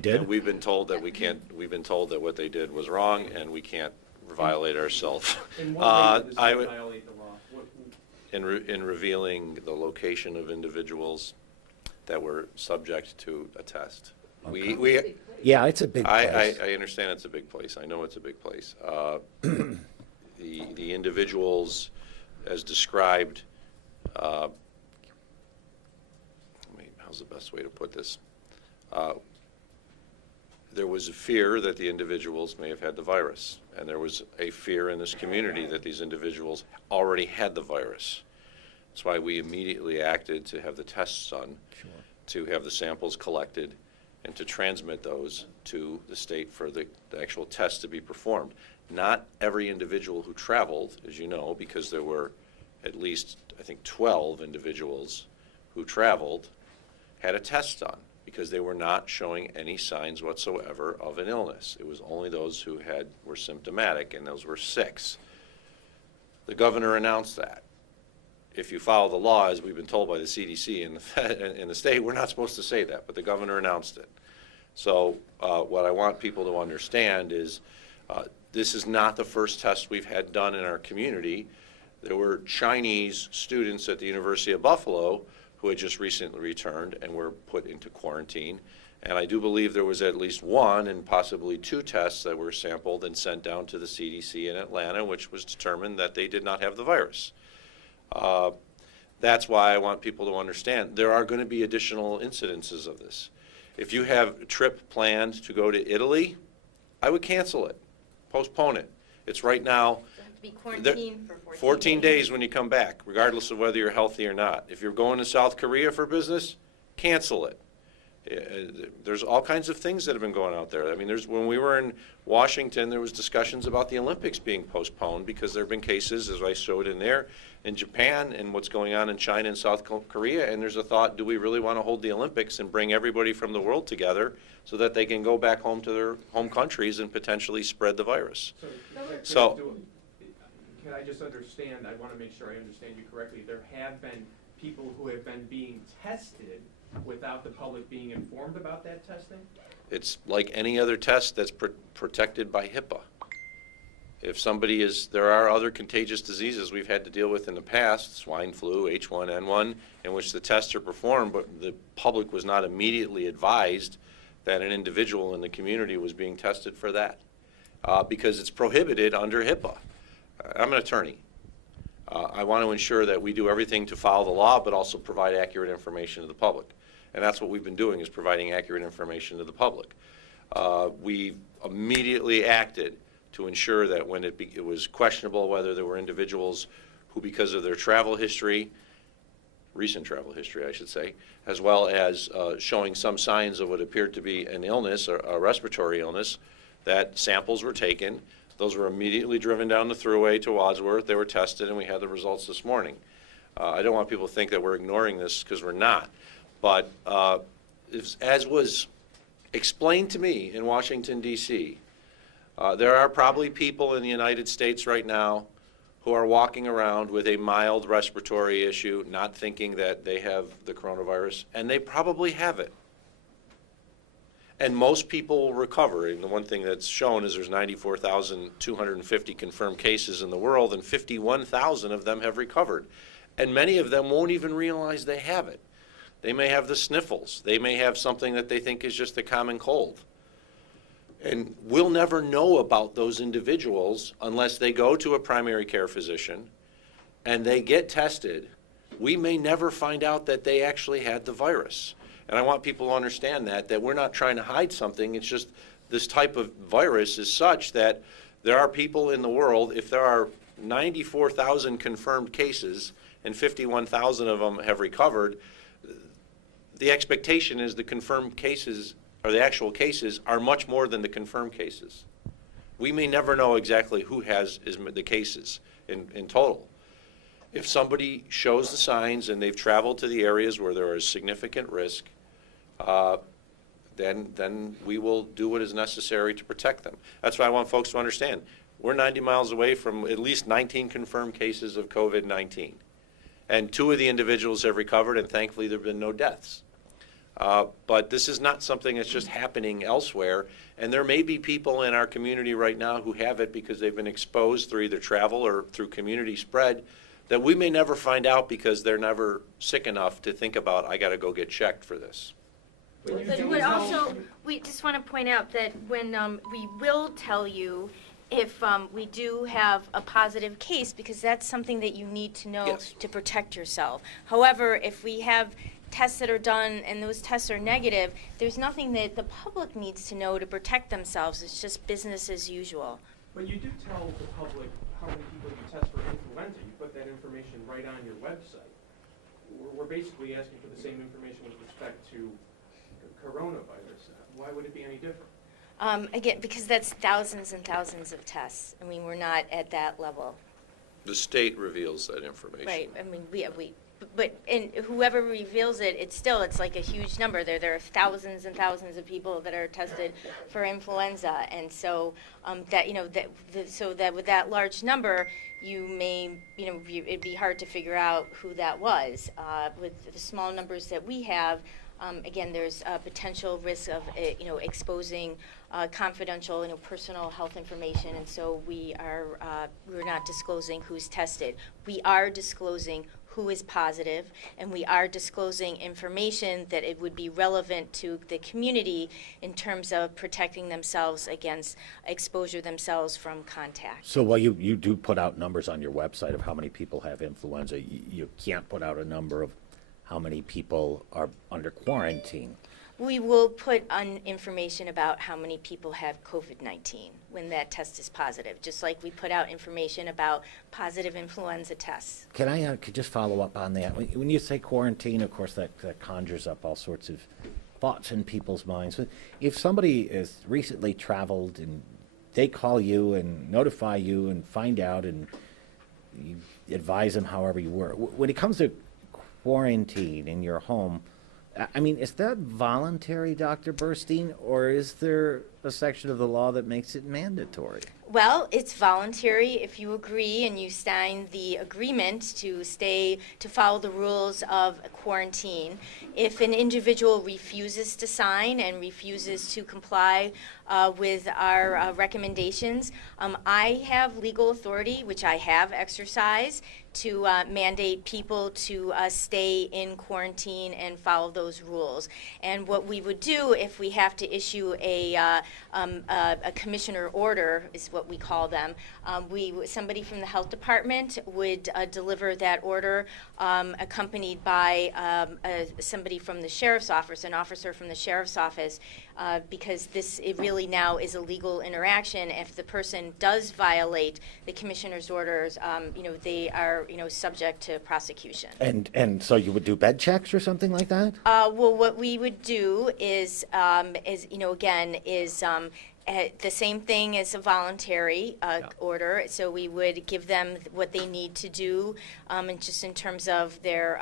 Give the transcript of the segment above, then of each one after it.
did. And we've been told that we've been told that what they did was wrong and we can't violate ourselves. In what way does I that would, violate the law? in revealing the location of individuals that were subject to a test. Okay. Yeah, it's a big place. I understand it's a big place. I know it's a big place. The individuals, as described, how's the best way to put this? There was a fear that the individuals may have had the virus, and there was a fear in this community that these individuals already had the virus. That's why we immediately acted to have the tests done, to have the samples collected, and to transmit those to the state for the actual test to be performed. Not every individual who traveled, as you know, because there were at least, I think, 12 individuals who traveled, had a test done, because they were not showing any signs whatsoever of an illness. It was only those who were symptomatic, and those were 6. The governor announced that. If you follow the law, as we've been told by the CDC and the state, we're not supposed to say that, but the governor announced it. So what I want people to understand is this is not the first test we've had done in our community. There were Chinese students at the University of Buffalo who had just recently returned and were put into quarantine. And I do believe there was at least 1 and possibly 2 tests that were sampled and sent down to the CDC in Atlanta, which was determined that they did not have the virus. That's why I want people to understand there are going to be additional incidences of this. If you have a trip planned to go to Italy, I would cancel it, postpone it. It's right now. Be quarantined for 14 days when you come back, regardless of whether you're healthy or not. If you're going to South Korea for business, cancel it. There's all kinds of things that have been going out there. I mean, when we were in Washington, there was discussions about the Olympics being postponed because there have been cases, as I showed in there, in Japan and what's going on in China and South Korea. And there's a thought, do we really want to hold the Olympics and bring everybody from the world together so that they can go back home to their home countries and potentially spread the virus? Can I just understand, I want to make sure I understand you correctly, there have been people who have been being tested without the public being informed about that testing? It's like any other test that's protected by HIPAA. If somebody there are other contagious diseases we've had to deal with in the past, swine flu, H1N1, in which the tests are performed, but the public was not immediately advised that an individual in the community was being tested for that because it's prohibited under HIPAA. I'm an attorney. I want to ensure that we do everything to follow the law, but also provide accurate information to the public. And that's what we've been doing, is providing accurate information to the public. We immediately acted to ensure that when it was questionable whether there were individuals who, because of their travel history, recent travel history, I should say, as well as showing some signs of what appeared to be an illness, a respiratory illness, that samples were taken. Those were immediately driven down the thruway to Wadsworth. They were tested, and we had the results this morning. I don't want people to think that we're ignoring this, because we're not. But as was explained to me in Washington, D.C., there are probably people in the United States right now who are walking around with a mild respiratory issue, not thinking that they have the coronavirus, and they probably have it. And most people will recover. And the one thing that's shown is there's 94,250 confirmed cases in the world, and 51,000 of them have recovered. And many of them won't even realize they have it. They may have the sniffles. They may have something that they think is just a common cold. And we'll never know about those individuals unless they go to a primary care physician and they get tested. We may never find out that they actually had the virus. And I want people to understand that we're not trying to hide something. It's just this type of virus is such that there are people in the world, if there are 94,000 confirmed cases and 51,000 of them have recovered, the expectation is the confirmed cases, or the actual cases, are much more than the confirmed cases. We may never know exactly who has the cases in total. If somebody shows the signs and they've traveled to the areas where there is significant risk, then we will do what is necessary to protect them. That's why I want folks to understand. We're 90 miles away from at least 19 confirmed cases of COVID-19. And 2 of the individuals have recovered, and thankfully there have been no deaths. But this is not something that's just happening elsewhere. And there may be people in our community right now who have it because they've been exposed through either travel or through community spread that we may never find out because they're never sick enough to think about, I got to go get checked for this. But also, we just want to point out that when we will tell you if we do have a positive case, because that's something that you need to know Yes. to protect yourself. However, if we have tests that are done and those tests are negative, there's nothing that the public needs to know to protect themselves. It's just business as usual. But you do tell the public how many people you test for influenza. You put that information right on your website. We're basically asking for the same information with respect to coronavirus. Why would it be any different? Again, because that's thousands and thousands of tests. I mean, we're not at that level. The state reveals that information. Right, I mean, but and whoever reveals it, it's like a huge number. There are thousands and thousands of people that are tested for influenza, and so so that with that large number, you may, it'd be hard to figure out who that was. With the small numbers that we have, again, there's a potential risk of exposing confidential, personal health information, and so we're not disclosing who's tested. We are disclosing who is positive, and we are disclosing information that it would be relevant to the community in terms of protecting themselves against exposure themselves from contact. So while you do put out numbers on your website of how many people have influenza, you can't put out a number of how many people are under quarantine. We will put on information about how many people have COVID-19 when that test is positive, just like we put out information about positive influenza tests. Can I could just follow up on that? When you say quarantine, of course, that conjures up all sorts of thoughts in people's minds. But if somebody has recently traveled and they call you and notify you and find out and you advise them however you were, when it comes to quarantine in your home, I mean, is that voluntary, Dr. Burstein, or is there a section of the law that makes it mandatory? Well, it's voluntary if you agree and you sign the agreement to follow the rules of quarantine. If an individual refuses to sign and refuses to comply with our recommendations, I have legal authority, which I have exercised, to mandate people to stay in quarantine and follow those rules. And what we would do if we have to issue a commissioner order, is what we call them, somebody from the health department would deliver that order accompanied by somebody from the sheriff's office, an officer from the sheriff's office, because it really now is a legal interaction. If the person does violate the commissioner's orders, they are subject to prosecution. And so you would do bed checks or something like that? Well, what we would do is the same thing as a voluntary order. So we would give them what they need to do, and just in terms of their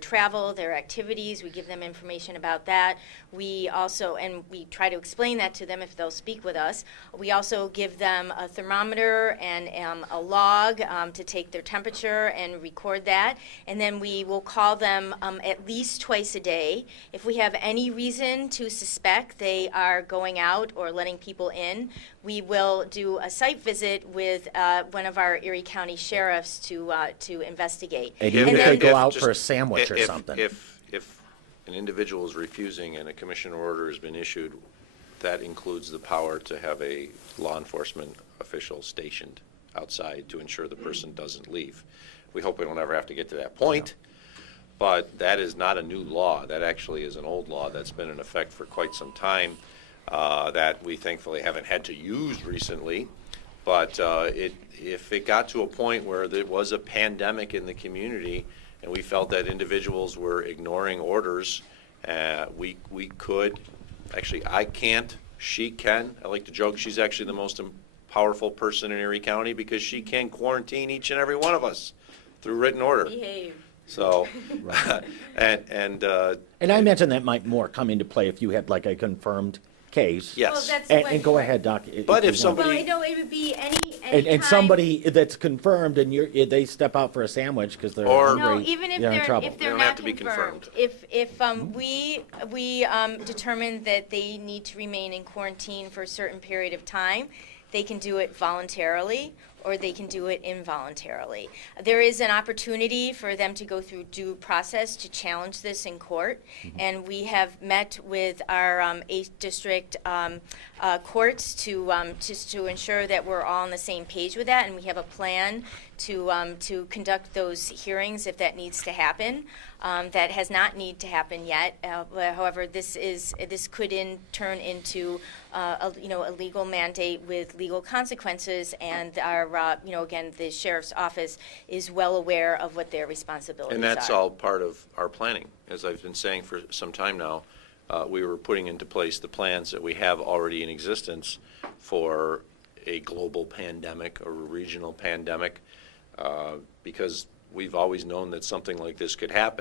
travel, their activities. We give them information about that. We also, and we try to explain that to them if they'll speak with us. We also give them a thermometer and a log to take their temperature and record that. And then we will call them at least twice a day. If we have any reason to suspect they are going out or letting people in, we will do a site visit with one of our Erie County sheriffs to investigate. And even if they go out for a sandwich or something. If an individual is refusing and a commissioner order has been issued, that includes the power to have a law enforcement official stationed outside to ensure the person doesn't leave. We hope we don't ever have to get to that point, but that is not a new law. That actually is an old law that's been in effect for quite some time. That we thankfully haven't had to use recently, but if it got to a point where there was a pandemic in the community and we felt that individuals were ignoring orders, we could, actually I can't, she can. I like to joke she's actually the most powerful person in Erie County because she can quarantine each and every one of us through written order. Behave. So, and I imagine that might more come into play if you had like a confirmed case. Yes. Well, that's And, what- and go ahead, Doc. But if you somebody- want. Well, no, it would be any And time. somebody that's confirmed and they step out for a sandwich because they're Or- hungry, No, even if they're in they're, trouble. if they're They don't have not to be confirmed. confirmed. If we determine that they need to remain in quarantine for a certain period of time, they can do it voluntarily or they can do it involuntarily. There is an opportunity for them to go through due process to challenge this in court, and we have met with our 8th district courts to just to ensure that we're all on the same page with that, and we have a plan to conduct those hearings if that needs to happen. That has not need to happen yet. However, this could turn into a legal mandate with legal consequences, and our again, the sheriff's office is well aware of what their responsibilities And that's are. all part of our planning. As I've been saying for some time now, we were putting into place the plans that we have already in existence for a global pandemic or a regional pandemic, because we've always known that something like this could happen.